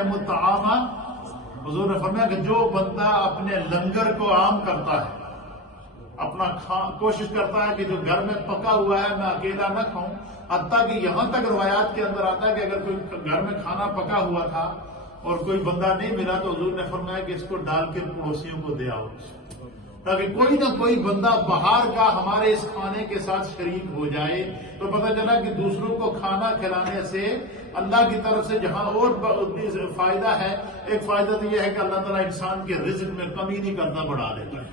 تطعم الطعام، حضور نے فرمایا کہ جو بندہ اپنے لنگر کو عام کرتا ہے، اپنا کوشش کرتا ہے کہ جو گھر میں پکا ہوا ہے میں اکیلا نہ کھاؤں، حتیٰ کہ یہاں تک روایات کے اندر آتا ہے کہ اگر کوئی گھر میں کھانا پکا ہوا تھا اور کوئی بندہ نہیں ملا تو حضور نے فرمایا کہ اس کو ڈال کے پڑوسیوں کو دے آؤ، تاکہ کوئی نہ کوئی بندہ باہر کا ہمارے اس کھانے کے ساتھ شریک ہو جائے، تو پتہ چلا کہ دوسروں کو کھانا کھلانے سے اللہ کی طرف سے جہاں اور فائدہ ہے، ایک فائدہ تو یہ ہے کہ اللہ تعالیٰ انسان کے رزق میں کمی نہیں کرتا، بڑھا دیتا ہے۔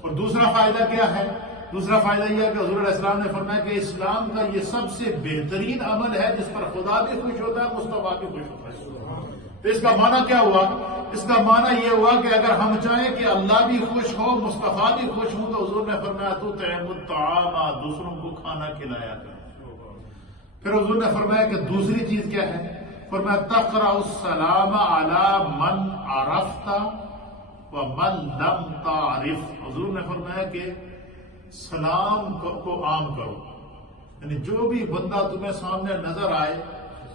اور دوسرا فائدہ کیا ہے؟ دوسرا فائدہ یہ ہے کہ حضور علیہ السلام نے فرمایا کہ اسلام کا یہ سب سے بہترین عمل ہے جس پر خدا بھی خوش ہوتا ہے، مصطفیٰ بھی خوش ہوتا ہے۔ تو اس کا معنی کیا ہوا؟ اس کا معنی یہ ہوا کہ اگر ہم چاہیں کہ اللہ بھی خوش ہو، مصطفیٰ بھی خوش ہوں، تو حضور نے فرمایا تطعم الطعام، دوسروں کو کھانا کھلایا کر۔ پھر حضور نے فرمایا کہ دوسری چیز کیا ہے؟ فرمایا تقرأ السلام علی من عرفت ومن لم تعرف۔ حضور نے فرمایا کہ سلام کو عام کرو، یعنی جو بھی بندہ تمہیں سامنے نظر آئے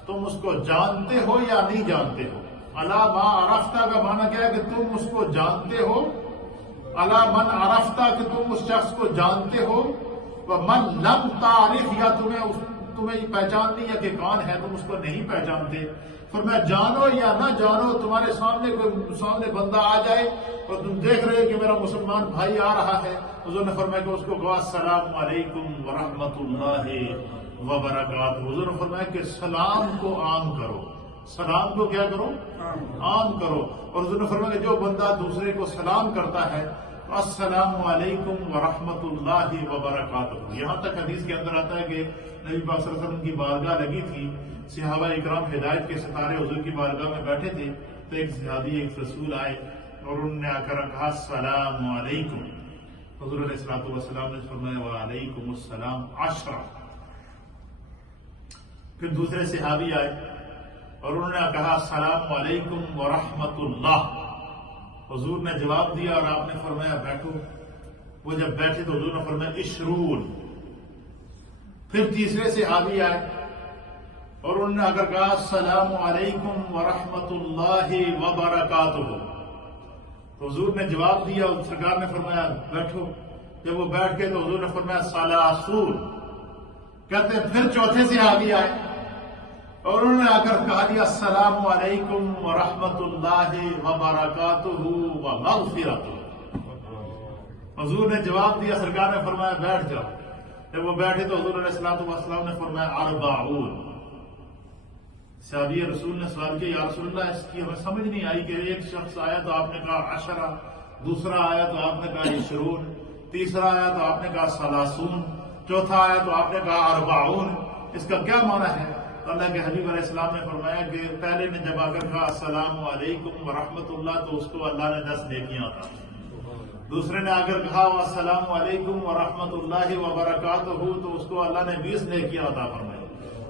تم اس کو جانتے ہو یا نہیں جانتے ہو۔ علی ما عرفت کا معنی کیا ہے کہ تم اس کو جانتے ہو، علی من عرفت کہ تم اس شخص کو جانتے ہو، ومن لم تعرف یا تمہیں یہ پہچان نہیں ہے کہ کون ہے، تم اس کو نہیں پہچانتے۔ فرمایا جانو یا نہ جانو، تمہارے سامنے بندہ آ جائے اور تم دیکھ رہے کہ میرا مسلمان بھائی آ رہا ہے، حضور نے فرمایا کہ اس کو کہو السلام علیکم ورحمۃ اللہ وبرکاتہ۔ حضور نے فرمایا کہ سلام کو عام کرو، سلام کو کیا کرو؟ عام کرو۔ اور حضور نے فرمایا کہ جو بندہ دوسرے کو سلام کرتا ہے السلام علیکم ورحمۃ اللہ وبرکاتہ۔ یہاں تک حدیث کے اندر آتا ہے کہ نبی پاک صلی اللہ علیہ وسلم کی بارگاہ لگی تھی، صحابہ اکرام ہدایت کے ستارے حضور کی بارگاہ میں بیٹھے تھے، تو ایک صحابی ایک رسول آئے اور انہوں نے آ کر کہا السلام علیکم۔ حضور علیہ السلام نے فرمایا وعلیکم السلام 10۔ پھر دوسرے صحابی آئے اور انہوں نے کہا السلام علیکم ورحمۃ اللہ۔ حضور نے جواب دیا اور آپ نے فرمایا بیٹھو۔ وہ جب بیٹھے تو حضور نے فرمایا اشرون۔ پھر تیسرے صحابی آئے اور انہوں نے اگر کہا السلام علیکم ورحمۃ اللہ وبرکاتہ، تو حضور نے جواب دیا اور سرکار نے فرمایا بیٹھو۔ جب وہ بیٹھ گئے تو حضور نے فرمایا سلاسون۔ کہتے ہیں پھر چوتھے صحابی آئے اور انہوں نے آ کر کہا دیا السلام علیکم ورحمۃ اللہ وبرکاتہ ومغفرۃ۔ حضور نے جواب دیا، سرکار نے فرمایا بیٹھ جاؤ۔ جب وہ بیٹھے تو حضور علیہ السلام نے فرمایا اربعون۔ صحابی رسول نے سوال کیا یا رسول اللہ اس کی ہمیں سمجھ نہیں آئی کہ ایک شخص آیا تو آپ نے کہا 10، دوسرا آیا تو آپ نے کہا اشرون، تیسرا آیا تو آپ نے کہا سلاسون، چوتھا آیا تو آپ نے کہا اربعون، اس کا کیا معنی ہے؟ تو اللہ کے حبیب علیہ السلام نے فرمایا کہ پہلے نے جب آ کر کہا السلام علیکم ورحمۃ اللہ تو اس کو اللہ نے 10 نیکیاں عطا فرمائیں۔ دوسرے نے آ کر کہا السلام علیکم ورحمۃ اللہ وبرکاتہ تو اس کو اللہ نے 20 نیکیاں عطا فرمائی۔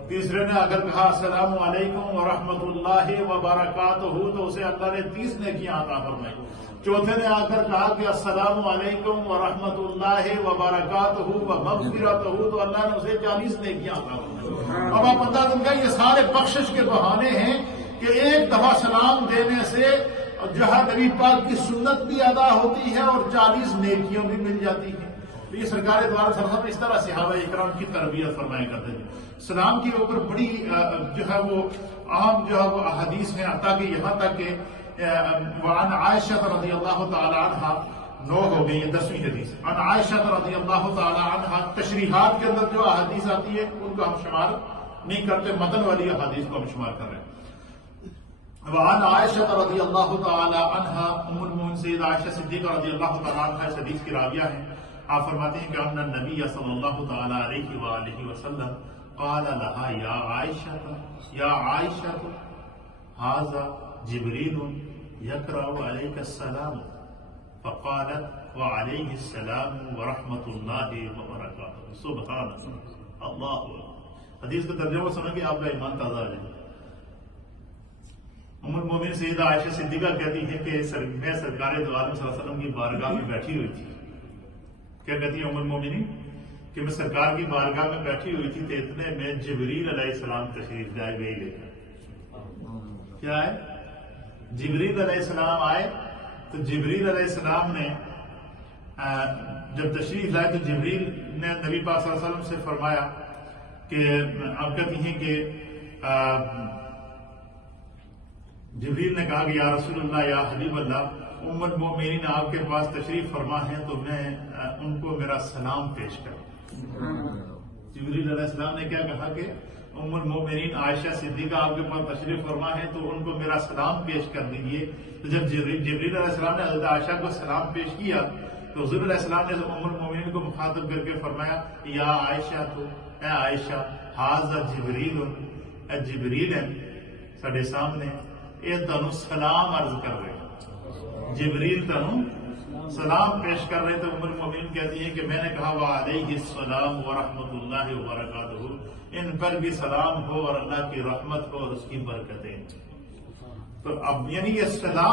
تیسرے نے اگر کہا السلام علیکم ورحمۃ اللہ وبرکاتہ تو اسے اللہ نے 30 نیکیاں عطا فرمائی۔ چوتھے نے آ کر کہا کہ السلام علیکم ورحمۃ اللہ وبرکاتہ ومغفرۃ تو اللہ نے اسے 40 نیکیاں عطا فرمائی۔ اب آپ بتا دیں گے یہ سارے بخشش کے بہانے ہیں کہ ایک دفعہ سلام دینے سے جہاں نبی پاک کی سنت بھی ادا ہوتی ہے اور 40 نیکیاں بھی مل جاتی ہیں۔ تو یہ سرکار دوارا صلی اللہ علیہ وسلم اس طرح صحابہ اکرام کی تربیت فرمایا کرتے تھے۔ سلام کے اوپر بڑی جو ہے وہ اہم جو ہے وہ احادیث ہیں، حتیٰ کہ یہاں تک کہ وعن عائشہ رضی اللہ تعالی عنہ 9 ہو گئی، 10ویں حدیث عن عائشہ رضی اللہ تعالی عنہ۔ تشریحات کے اندر جو احادیث آتی ہے ان کو ہم شمار نہیں کرتے، متن والی احادیث کو ہم شمار کر رہے ہیں۔ وعن عائشہ رضی اللہ تعالی عنہ، ام المؤمنین سیدہ عائشہ صدیقہ رضی اللہ تعالی عنہ اس حدیث کی راویہ ہیں۔ آپ فرماتے ہیں کہ ان النبی صلی اللہ تعالی علیہ وآلہ وسلم قال لها یا عائشہ ھذا جبریل یقرأ علیک السلام فقالت وعلیہ السلام ورحمۃ اللہ وبرکاتہ۔ سبحان اللہ۔ حدیث کا ترجمہ سنیں گے آپ کا ایمان تازہ ہو جائے۔ ام المؤمنین سیدہ عائشہ صدیقہ کہتی ہے کہ میں سرکار دو عالم صلی اللہ علیہ وسلم کی بارگاہ میں بیٹھی ہوئی تھی۔ کیا کہتی ہے ام المؤمنین کہ میں سرکار کی بارگاہ میں بیٹھی ہوئی تھی تو اتنے میں جبریل علیہ السلام تشریف لائے گئے لے کر۔ کیا ہے؟ جبریل علیہ السلام آئے تو جبریل علیہ السلام نے جب تشریف لائے تو جبریل نے نبی پاک صلی اللہ علیہ وسلم سے فرمایا کہ آپ کہتی ہیں کہ جبریل نے کہا کہ یا رسول اللہ یا حبیب اللہ ام المؤمنین آپ کے پاس تشریف فرما ہے تو میں ان کو میرا سلام پیش کروں. جبریل علیہ السلام نے کیا کہا کہ ام المؤمنین عائشہ صدیقہ آپ کے پاس تشریف فرما ہے تو ان کو میرا سلام پیش کر دیجیے. تو جب جبریل علیہ السلام نے حضرت عائشہ کو سلام پیش کیا تو حضور علیہ السلام نے ام المؤمنین کو مخاطب کر کے فرمایا یا عائشہ تو اے عائشہ ھذا جبریل اے جبریل ہے ساڈے سامنے یہ تانوں سلام عرض کر رہے ہیں. جبریل تانوں سلام پیش کر رہے. تو ام المؤمنین کہتی ہیں کہ میں نے کہا وعلیہ السلام ورحمۃ اللہ وبرکاتہ ان پر بھی سلام ہو اور اللہ کی رحمت ہو اور اس کی برکتیں. تو اب یعنی یہ سلام